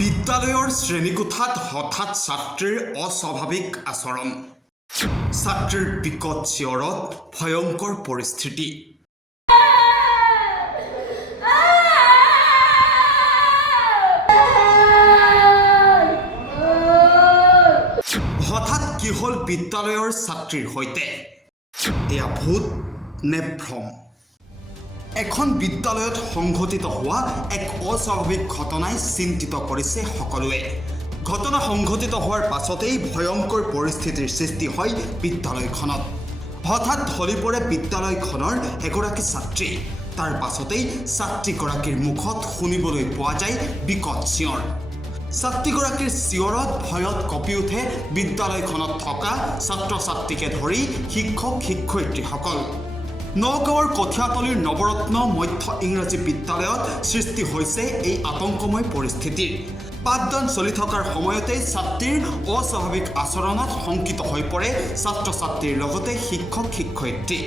বিদ্যালয়ৰ শ্ৰেণীকোঠাত হঠাৎ ছাত্ৰীৰ অস্বাভাৱিক আচৰণ। ছাত্ৰীৰ বিকট চিঞৰত ভয়ংকৰ পৰিস্থিতি। হঠাৎ কি হ'ল বিদ্যালয়ৰ ছাত্ৰীৰ সৈতে? এয়া ভূত নে ভ্ৰম? এখন বিদ্যালয়ত সংঘটিত হোৱা এক অস্বাভাৱিক ঘটনাই চিন্তিত কৰিছে সকলোৱে। ঘটনা সংঘটিত হোৱাৰ পাছতেই ভয়ংকৰ পৰিস্থিতিৰ সৃষ্টি হয় বিদ্যালয়খনত। হঠাৎ ঢলি পৰে বিদ্যালয়খনৰ এগৰাকী ছাত্ৰী। তাৰ পাছতেই ছাত্ৰীগৰাকীৰ মুখত শুনিবলৈ পোৱা যায় বিকট চিঞৰ। ছাত্ৰীগৰাকীৰ চিঞৰত ভয়ত কঁপি উঠে বিদ্যালয়খনত থকা ছাত্ৰ ছাত্ৰীকে ধৰি শিক্ষক শিক্ষয়িত্ৰীসকল। নগাঁৱৰ কঠীয়াতলীৰ নৱৰত্ন মধ্য ইংৰাজী বিদ্যালয়ত সৃষ্টি হৈছে এই আতংকময় পৰিস্থিতিৰ। পাঠদান চলি থকাৰ সময়তেই ছাত্ৰীৰ অস্বাভাৱিক আচৰণত শংকিত হৈ পৰে ছাত্ৰ ছাত্ৰীৰ লগতে শিক্ষক শিক্ষয়িত্ৰী।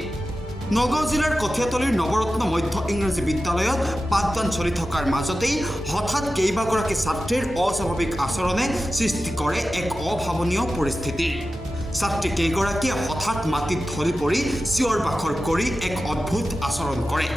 নগাঁও জিলাৰ কঠীয়াতলীৰ নৱৰত্ন মধ্য ইংৰাজী বিদ্যালয়ত পাঠদান চলি থকাৰ মাজতেই হঠাৎ কেইবাগৰাকী ছাত্ৰীৰ অস্বাভাৱিক আচৰণে সৃষ্টি কৰে এক অভাৱনীয় পৰিস্থিতিৰ। ছাত্ৰী কেইগৰাকীয়ে হঠাৎ মাটিত ঢলি পৰি চিঞৰ বাখৰ কৰি এক অদ্ভুত আচৰণ কৰে।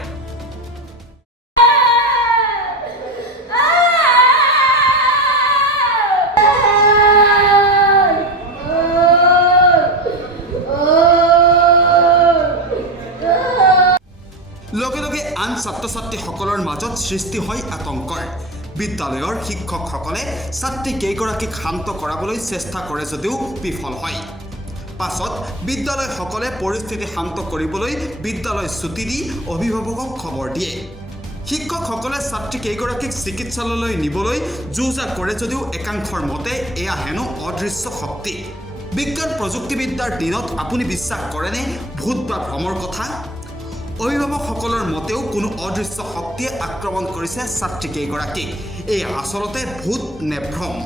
লগে লগে আন ছাত্ৰ ছাত্ৰীসকলৰ মাজত সৃষ্টি হয় আতংকৰ। বিদ্যালয়ৰ শিক্ষকসকলে ছাত্ৰী কেইগৰাকীক শান্ত কৰাবলৈ চেষ্টা কৰে যদিও বিফল হয়। পাছত বিদ্যালয়সকলে পৰিস্থিতি শান্ত কৰিবলৈ বিদ্যালয় ছুটি দি অভিভাৱকক খবৰ দিয়ে। শিক্ষকসকলে ছাত্ৰী কেইগৰাকীক চিকিৎসালয়লৈ নিবলৈ যো-জা কৰে যদিও একাংশৰ মতে এয়া হেনো অদৃশ্য শক্তি। বিজ্ঞান প্ৰযুক্তিবিদ্যাৰ দিনত আপুনি বিশ্বাস কৰেনে ভূত বা ভ্ৰমৰ কথা? অভিভাৱকসকলৰ মতেও কোনো অদৃশ্য শক্তিয়ে আক্ৰমণ কৰিছে ছাত্ৰী কেইগৰাকীক। এই আচলতে ভূত নে ভ্ৰম?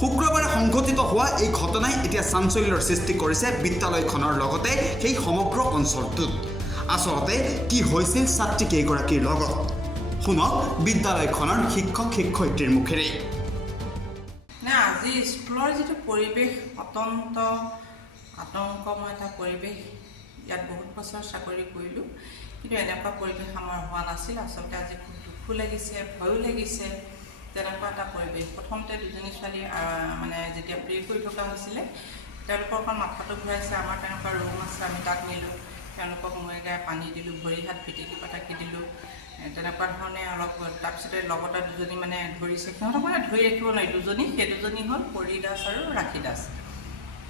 শুক্ৰবাৰে সংঘটিত হোৱা এই ঘটনাই এতিয়া চাঞ্চল্যৰ সৃষ্টি কৰিছে বিদ্যালয়খনৰ লগতে সেই সমগ্ৰ অঞ্চলটোত। আচলতে কি হৈছিল ছাত্ৰী কেইগৰাকীৰ লগত? শুনক বিদ্যালয়খনৰ শিক্ষক শিক্ষয়িত্ৰীৰ মুখেৰে। আজি স্কুলৰ যিটো পৰিৱেশ অত্যন্ত আতংকময় এটা পৰিৱেশ। ইয়াত বহুত বছৰ চাকৰি কৰিলোঁ, কিন্তু এনেকুৱা পৰিৱেশ আমাৰ হোৱা নাছিল। আচলতে আজি খুব দুখো লাগিছে, ভয়ো লাগিছে। তেনেকুৱা এটা পৰিৱেশ। প্ৰথমতে দুজনী ছোৱালী মানে যেতিয়া প্ৰে কৰি থকা হৈছিলে, তেওঁলোকৰ অকণ মাথাটো ঘূৰাইছে। আমাৰ তেনেকুৱা ৰুম আছে, আমি তাত নিলোঁ। তেওঁলোকক মূৰে গায়ে পানী দিলোঁ, ভৰি হাত পিটিকি পাটাকি দিলোঁ। তেনেকুৱা ধৰণে অলপ। তাৰপিছতে লগতে দুজনী মানে ধৰিছে, সিহঁতক মানে ধৰি ৰাখিব নোৱাৰি। দুজনী, সেই দুজনী হ'ল পৰি দাস আৰু ৰাখী দাস।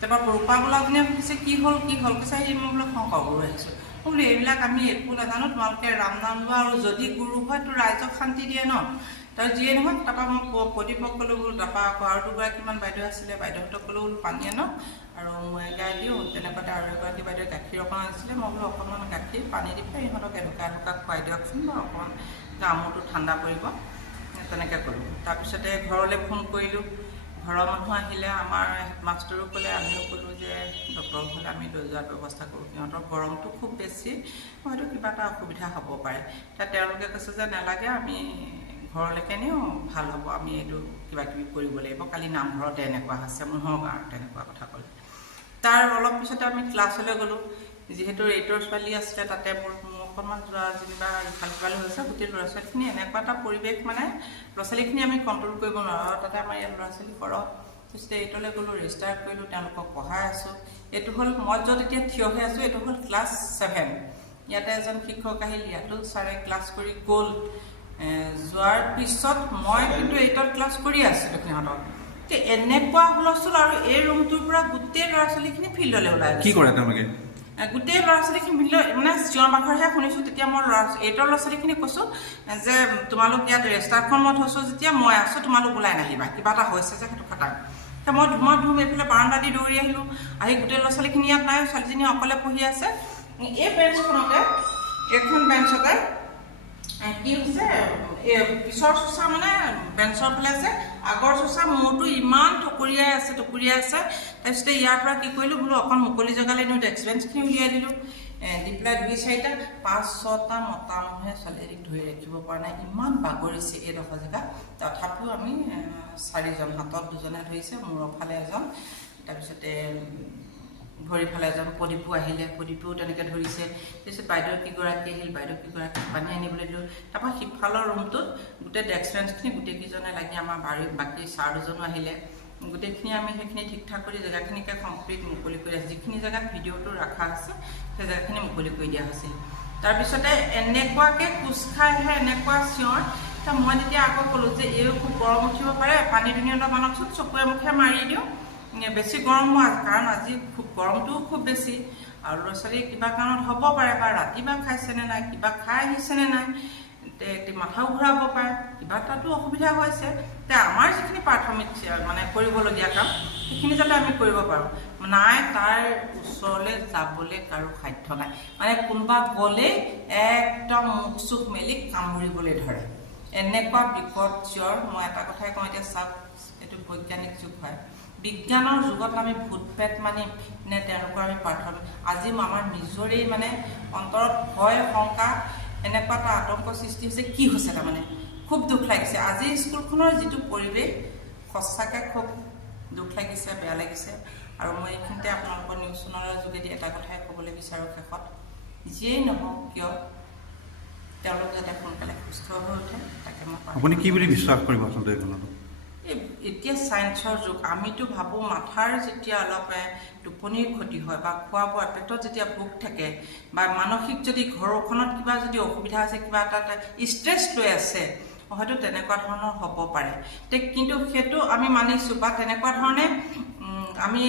তাৰপৰা ৰূপা বোলাজনীয়ে সুধিছে কি হ'ল কৈছে, সেই মই বোলে শংকৰ গুৰু আহিছোঁ। মই বোলো এইবিলাক আমি একো নাজানো, তোমালোকে ৰাম নাম লোৱা, আৰু যদি গুৰু হয় তো ৰাইজক শান্তি দিয়ে ন। তাৰ যিয়ে নহওক, তাৰপৰা মই প্ৰদীপক ক'লোঁ বোলো, তাৰপৰা আকৌ আৰু দুগৰাকীমান বাইদেউ আছিলে, বাইদেউহঁতক ক'লোঁ বোলো পানী আনক আৰু মই গাই দিওঁ। তেনেকুৱাতে আৰু এগৰাকী বাইদেৱে গাখীৰ অকণমান আনিছিলে। মই বোলো অকণমান গাখীৰ পানী দি পেলাই ইহঁতক এঢোকা খুৱাই দিয়কচোন বাৰু, অকণমান গামোৰটো ঠাণ্ডা পৰিব। তেনেকৈ ক'লোঁ। তাৰপিছতে ঘৰলৈ ফোন কৰিলোঁ। ঘৰৰ মানুহ আহিলে, আমাৰ মাষ্টৰো ক'লে, আমিও ক'লোঁ যে ডক্টৰৰ ঘৰলৈ আমি লৈ যোৱাৰ ব্যৱস্থা কৰোঁ। সিহঁতৰ গৰমটো খুব বেছি, হয়তো কিবা এটা অসুবিধা হ'ব পাৰে। তেওঁলোকে কৈছে যে নালাগে, আমি ঘৰলৈকে নিওঁ, ভাল হ'ব, আমি এইটো কিবা কিবি কৰিব লাগিব, কালি নামঘৰতে এনেকুৱা হৈছে, মানুহৰ গাঁৱত তেনেকুৱা কথা ক'লে। তাৰ অলপ পিছতে আমি ক্লাছলৈ গ'লোঁ। যিহেতু 8ৰ ছোৱালী আছিলে, তাতে মোৰ অকণমান যোৱা যেনিবা ইফাল সিফাল হৈছে। গোটেই ল'ৰা ছোৱালীখিনি এনেকুৱা এটা পৰিৱেশ, মানে ল'ৰা ছোৱালীখিনি আমি কণ্ট্ৰল কৰিব নোৱাৰোঁ। আৰু তাতে আমাৰ ইয়াত ল'ৰা ছোৱালী সৰহ। তাৰপিছতে 8লৈ গ'লোঁ, ৰেজিষ্টাৰ কৰিলোঁ, তেওঁলোকক পঢ়াই আছোঁ। এইটো হ'ল মই য'ত এতিয়া থিয় হৈ আছোঁ, এইটো হ'ল ক্লাছ 7। ইয়াতে এজন শিক্ষক আহিল, ইয়াতো ছাৰে ক্লাছ কৰি গ'ল। যোৱাৰ পিছত মই কিন্তু 8ত ক্লাছ কৰি আছিলোঁ সিহঁতক। এনেকুৱা হুলস্থুল, আৰু এই ৰুমটোৰ পৰা গোটেই ল'ৰা ছোৱালীখিনি ফিল্ডলৈ ওলাই কি কৰে তেওঁলোকে? গোটেই ল'ৰা ছোৱালীখিনি ফিল্ডলৈ মানে চিঞৰ বাখৰহে শুনিছোঁ। তেতিয়া মই 8ৰ ল'ৰা ছোৱালীখিনি কৈছোঁ যে তোমালোক ইয়াত ৰেজিষ্টাৰখন মই থৈছোঁ, যেতিয়া মই আছোঁ, তোমালোক ওলাই নাহিবা, কিবা এটা হৈছে যে সেইটো খাটাং। মই ধুম এইফালে বাৰাণ্ডা দি দৌৰি আহিলোঁ। আহি গোটেই ল'ৰা ছোৱালীখিনি ইয়াত নাই, ছোৱালীজনী অকলে পঢ়ি আছে। এই বেঞ্চখনতে, এইখন বেঞ্চতে কি হৈছে, পিছৰ চোচা মানে বেঞ্চৰ ফালে যে আগৰ চোচা মূৰটো ইমান টকৰিয়াই আছে। তাৰপিছতে ইয়াৰ পৰা কি কৰিলোঁ বোলো, অকণ মুকলি জেগালৈ নিওঁ, ডেস্ক বেঞ্চখিনি উলিয়াই দিলোঁ। দি পেলাই 2-4টা 5-6টা মতা মানুহে ছোৱালীজনীক ধৰি ৰাখিব পৰা নাই, ইমান বাগৰিছে এইডোখৰ জেগা। তথাপিও আমি 4জন, হাতত 2জনে ধৰিছে, মূৰৰ ফালে এজন, তাৰপিছতে ভৰিৰ ফালে এজন, প্ৰদীপো আহিলে, প্ৰদীপেও তেনেকৈ ধৰিছে। তাৰপিছত বাইদেউ কেইগৰাকী আহিল, বাইদেউ কেইগৰাকী পানী আনিবলৈ দিলোঁ। তাৰপৰা সিফালৰ ৰুমটোত গোটেই ডেস্ক বেঞ্চখিনি গোটেইকেইজনে লাগি আমাৰ বাকী ছাৰ 2জনো আহিলে। গোটেইখিনি আমি সেইখিনি ঠিক ঠাক কৰি জেগাখিনিকে কমপ্লিট মুকলি কৰি আছোঁ। যিখিনি জেগাত ভিডিঅ'টো ৰখা আছে সেই জেগাখিনি মুকলি কৰি দিয়া হৈছিল। তাৰপিছতে এনেকুৱাকৈ কোচ খাই আহে, এনেকুৱা চিঞৰ। মই তেতিয়া আকৌ ক'লোঁ যে এইও খুব গৰম উঠিব পাৰে, পানী দুনি অলপ আনকচোন, চকুৱে মুখে মাৰি দিওঁ, বেছি গৰম হোৱা, কাৰণ আজি খুব গৰমটোও খুব বেছি, আৰু ল'ৰা ছোৱালী কিবা কাৰণত হ'ব পাৰে, বা ৰাতি বা খাইছেনে নাই, কিবা খাই আহিছেনে নাই, মাথাও ঘূৰাব পাৰে, কিবা এটাতো অসুবিধা হৈছে। আমাৰ যিখিনি প্ৰাথমিক মানে কৰিবলগীয়া কাম সেইখিনি যাতে আমি কৰিব পাৰোঁ। নাই, তাৰ ওচৰলৈ যাবলৈ কাৰো সাধ্য নাই। মানে কোনোবা গ'লেই একদম মুখ চুখ মেলি কামুৰিবলৈ ধৰে, এনেকুৱা বিকট চিঞৰ। মই এটা কথাই কওঁ, এতিয়া চাওক, এইটো বৈজ্ঞানিক যুগ হয়, বিজ্ঞানৰ যুগত আমি ভূত পেট মানিম নে তেওঁলোকৰ আমি প্ৰাথমিক, আজি আমাৰ নিজৰেই মানে অন্তৰত ভয়, শংকা, এনেকুৱা এটা আতংক সৃষ্টি হৈছে। কি হৈছে তাৰমানে খুব দুখ লাগিছে। আজি স্কুলখনৰ যিটো পৰিৱেশ সঁচাকৈ খুব দুখ লাগিছে, বেয়া লাগিছে। আৰু মই এইখিনিতে আপোনালোকৰ নিউজ চেনেলৰ যোগেদি এটা কথাই ক'বলৈ বিচাৰোঁ, শেষত যিয়েই নহওক কিয় তেওঁলোক যাতে সোনকালে সুস্থ হৈ উঠে, তাকে মই আপুনি কি বুলি বিশ্বাস কৰিব আচলতে এইখনত? এতিয়া ছায়েন্সৰ যুগ, আমিতো ভাবোঁ মাথাৰ যেতিয়া অলপ টোপনিৰ ক্ষতি হয় বা খোৱা বোৱা পেটত যেতিয়া ভোক থাকে, বা মানসিক যদি ঘৰখনত কিবা যদি অসুবিধা আছে, কিবা এটা ষ্ট্ৰেছ লৈ আছে, হয়তো তেনেকুৱা ধৰণৰ হ'ব পাৰে। কিন্তু সেইটো আমি মানিছোঁ, বা তেনেকুৱা ধৰণে আমি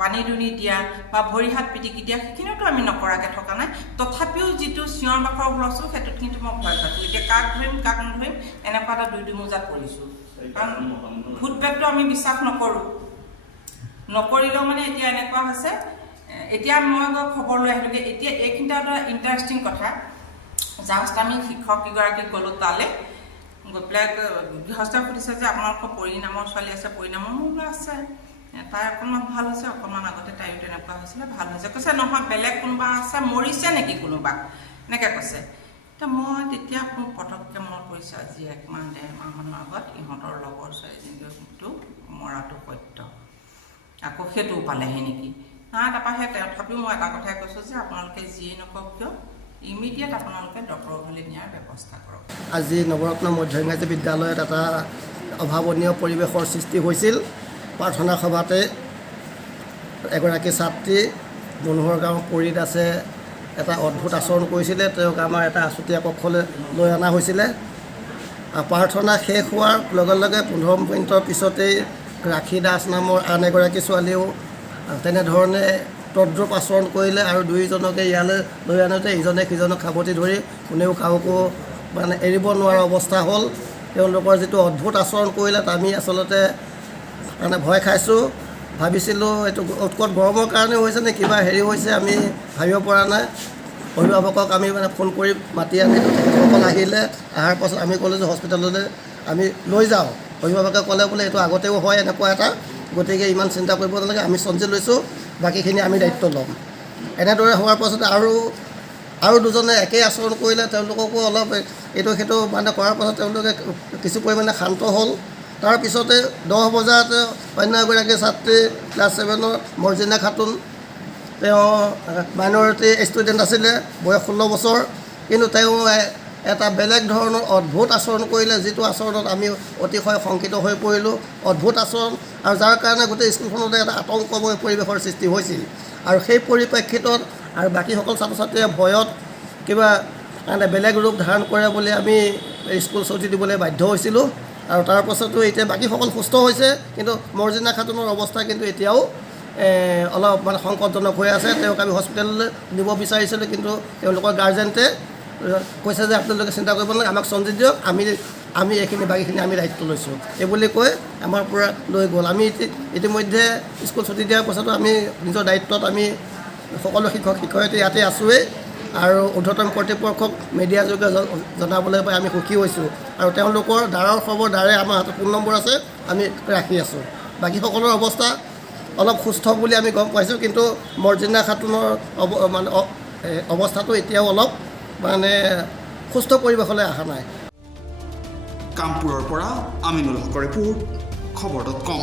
পানী দুনি দিয়া বা ভৰি হাত পিটিকি দিয়া সেইখিনিওতো আমি নকৰাকৈ থকা নাই। তথাপিও যিটো চিঞৰ বাখৰ হুলস্থুল, সেইটোত কিন্তু মই ভয় খাইছোঁ। এতিয়া কাক ধৰিম কাক নধৰিম এনেকুৱা এটা দুই মোজাত পৰিছোঁ। কাৰণ ভূত পেটটো আমি বিশ্বাস নকৰিলেও মানে এতিয়া এনেকুৱা হৈছে। এতিয়া মই গৈ খবৰ লৈ আহিলোঁগৈ। এতিয়া এইখিনিতে এটা ইণ্টাৰেষ্টিং কথা, জাষ্ট আমি শিক্ষক কেইগৰাকীক গ'লোঁ তালৈ, গৈ পেলাই গৃহস্থই সুধিছে যে আপোনালোকৰ পৰিণামৰ ছোৱালী আছে, পৰিণামৰ মোৰ আছে, তাই অকণমান ভাল হৈছে, অকণমান আগতে তাইও তেনেকুৱা হৈছিলে, ভাল হৈছে। কৈছে নহয়, বেলেগ কোনোবা আছে, মৰিছে নেকি কোনোবা, এনেকৈ কৈছে। মই তেতিয়া মোৰ পটককৈ মনত পৰিছে, আজি 1 মাহ 1.5 মাহমানৰ আগত ইহঁতৰ লগৰ ছোৱালীজনীটো মৰাটো সত্য, আকৌ সেইটোও পালেহি নেকি। তাৰপৰা তথাপিও মই এটা কথাই কৈছোঁ যে আপোনালোকে যিয়ে নকওক কিয় ইমিডিয়েট আপোনালোকে ডক্টৰৰ ঘৰলৈ নিয়াৰ ব্যৱস্থা কৰক। আজি নৱৰত্ন মধ্য ইংৰাজী বিদ্যালয়ত এটা অভাৱনীয় পৰিৱেশৰ সৃষ্টি হৈছিল। প্ৰাৰ্থনা সভাতে এগৰাকী ছাত্ৰী মনোহৰ গাঁৱৰ পৰিত আছে, এটা অদ্ভুত আচৰণ কৰিছিলে। তেওঁক আমাৰ এটা আছুতীয়া কক্ষলৈ লৈ অনা হৈছিলে। প্ৰাৰ্থনা শেষ হোৱাৰ লগে লগে 15 মিনিটৰ পিছতেই ৰাখী দাস নামৰ আন এগৰাকী ছোৱালীয়েও তেনেধৰণে তদ্ৰুপ আচৰণ কৰিলে, আৰু দুয়োজনকে ইয়ালৈ লৈ আনোতে ইজনে সিজনক সাৱটি ধৰি কোনেও কাকো মানে এৰিব নোৱাৰা অৱস্থা হ'ল। তেওঁলোকৰ যিটো অদ্ভুত আচৰণ কৰিলে, আমি আচলতে মানে ভয় খাইছোঁ। ভাবিছিলোঁ এইটো উৎকট গৰমৰ কাৰণে হৈছে নে কিবা হেৰি হৈছে, আমি ভাবিব পৰা নাই। অভিভাৱকক আমি মানে ফোন কৰি মাতি আনিলোঁ, তেখেতসকল আহিলে। অহাৰ পাছত আমি ক'লোঁ যে হস্পিটেললৈ আমি লৈ যাওঁ। অভিভাৱকে ক'লে বোলে এইটো আগতেও হয় এনেকুৱা এটা, গতিকে ইমান চিন্তা কৰিব নালাগে, আমি চঞ্জি লৈছোঁ, বাকীখিনি আমি দায়িত্ব ল'ম। এনেদৰে হোৱাৰ পাছতে আৰু দুজনে একেই আচৰণ কৰিলে। তেওঁলোককো অলপ এইটো সেইটো মানে কৰাৰ পাছত তেওঁলোকে কিছু পৰিমাণে শান্ত হ'ল। তাৰপিছতে 10 বজাত অন্য এগৰাকী ছাত্ৰী ক্লাছ 7ৰ মৰ্জিনা খাতুন, তেওঁ মাইনৰিটি ষ্টুডেণ্ট আছিলে, বয়স 16 বছৰ, কিন্তু তেওঁ এটা বেলেগ ধৰণৰ অদ্ভুত আচৰণ কৰিলে, যিটো আচৰণত আমি অতিশয় শংকিত হৈ পৰিলোঁ। অদ্ভুত আচৰণ, আৰু যাৰ কাৰণে গোটেই স্কুলখনতে এটা আতংকময় পৰিৱেশৰ সৃষ্টি হৈছিল। আৰু সেই পৰিপ্ৰেক্ষিতত আৰু বাকীসকল ছাত্ৰ ছাত্ৰীয়ে ভয়ত কিবা মানে বেলেগ ৰূপ ধাৰণ কৰে বুলি আমি স্কুল ছুটি দিবলৈ বাধ্য হৈছিলোঁ। আৰু তাৰ পাছতো এতিয়া বাকীসকল সুস্থ হৈছে, কিন্তু মৰ্জিনা খাতুনৰ অৱস্থা কিন্তু এতিয়াও অলপ মানে সংকটজনক হৈ আছে। তেওঁক আমি হস্পিটেললৈ নিব বিচাৰিছিলোঁ, কিন্তু তেওঁলোকৰ গাৰ্জেণ্টে কৈছে যে আপোনালোকে চিন্তা কৰিব নালাগে, আমাক চঞ্জি দিয়ক, আমি এইখিনি বাকীখিনি আমি দায়িত্ব লৈছোঁ, এইবুলি কৈ আমাৰ পৰা লৈ গ'ল। আমি ইতিমধ্যে স্কুল ছুটি দিয়াৰ পাছতো আমি নিজৰ দায়িত্বত আমি সকলো শিক্ষক শিক্ষয়িত্ৰী ইয়াতে আছোঁৱেই, আৰু ঊৰ্ধ্বতম কৰ্তৃপক্ষক মিডিয়া যোগে জনাবলৈ পাই আমি সুখী হৈছোঁ। আৰু তেওঁলোকৰ দ্বাৰৰ খবৰ দ্বাৰে আমাৰ হাতত ফোন নম্বৰ আছে, আমি ৰাখি আছোঁ। বাকীসকলৰ অৱস্থা অলপ সুস্থ বুলি আমি গম পাইছোঁ, কিন্তু মৰ্জিনা খাতুনৰ মানে অৱস্থাটো এতিয়াও অলপ মানে সুস্থ পৰিৱেশলৈ অহা নাই। কামপুৰৰ পৰা আমিনুল হকৰ ৰিপোৰ্ট খবৰ.com